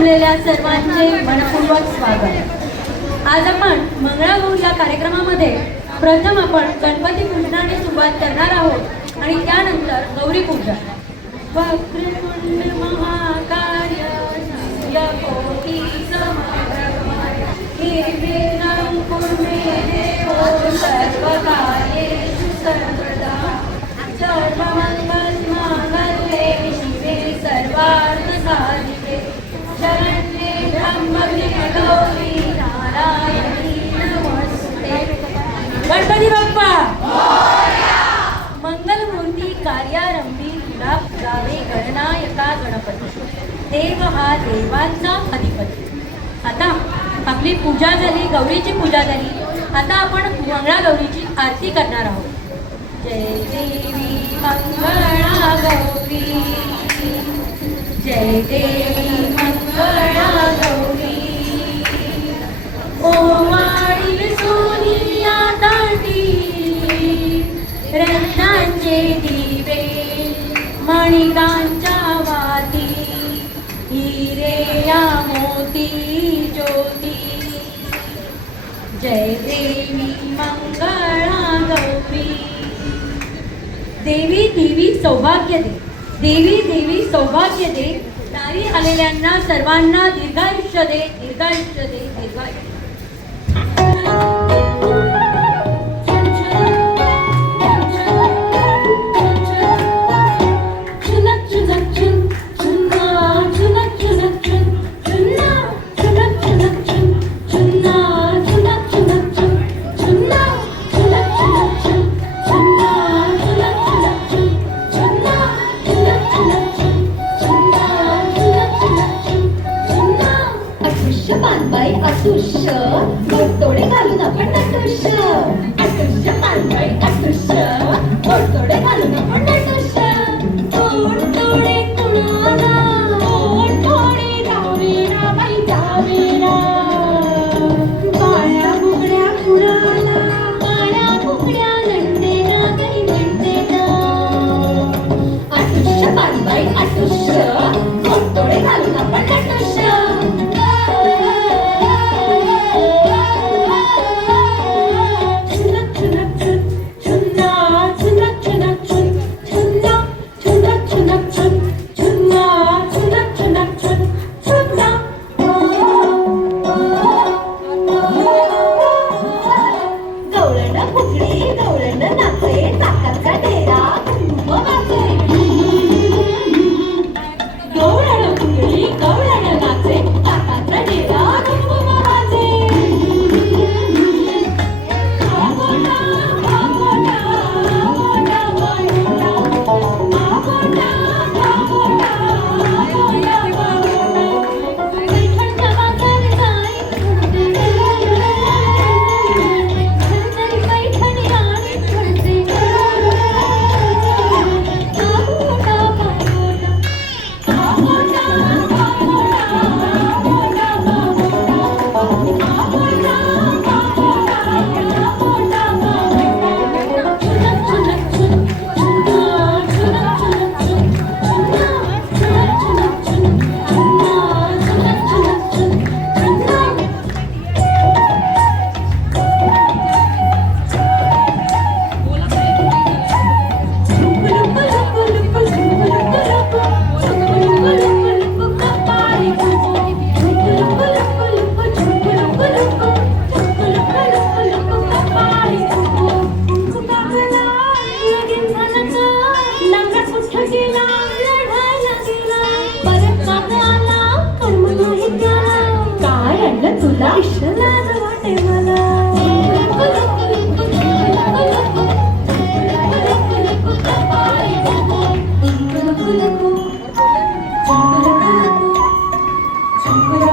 जमलेल्या सर्वांचे मनपूर्वक स्वागत। आज आपण मंगळागौर या कार्यक्रमामध्ये प्रथम आपण गणपती पूजनाने सुरुवात करणार आहोत आणि त्यानंतर गौरी पूजन। वक्रतुंड महाकाय सूर्यकोटि समप्रभ निर्विघ्नं कुरु मे देव सर्वकार्येषु सर्वदा सर्वमङ्गलमाङ्गल्ये शिवे सर्वार्थसाधिके शरण्ये त्र्यम्बके गौरी नारायणी नमोस्तुते। गणपती बाप्पा मंगलमूर्ती कार्यारंभी तुला गावे गणनायका गणपती देव हा देवांचा अधिपती। आता आपली पूजा झाली, गौरीची पूजा झाली। आता आपण मंगळागौरीची आरती करणार आहोत। जय देवी मंगळा गौरी, जय देवी मंगळा गौरी। ओवाळी सोनिया दांडी रत्नांचे दिवे मणिकांच्या वाती हिरे या मोती ज्योती। जय देवी मंगळा गौरी। देवी देवी सौभाग्य दे, देवी देवी सौभाग्य दे। दारी आलेल्यांना सर्वांना दीर्घायुष्य दे, दीर्घायुष्य दे, दीर्घायुष्य। पानबाई अतुष्य घोडतोडे घालून आपण नटुष्य। अतुष्य पानबाई अतुष्य घोडतोडे घालून आपण नटुष्य। घोडतोडे कुणाला घोडतोडे जावेरा बाई जावेरा। बाळ्या बुगड्या कुणाला बाळ्या बुगड्या लंडेना काही लंडेना। अतुष्य पानबाई अतुष्य घोडतोडे घालून आपण नटुष्य। तुला लाज वाटे मला। झुंकुला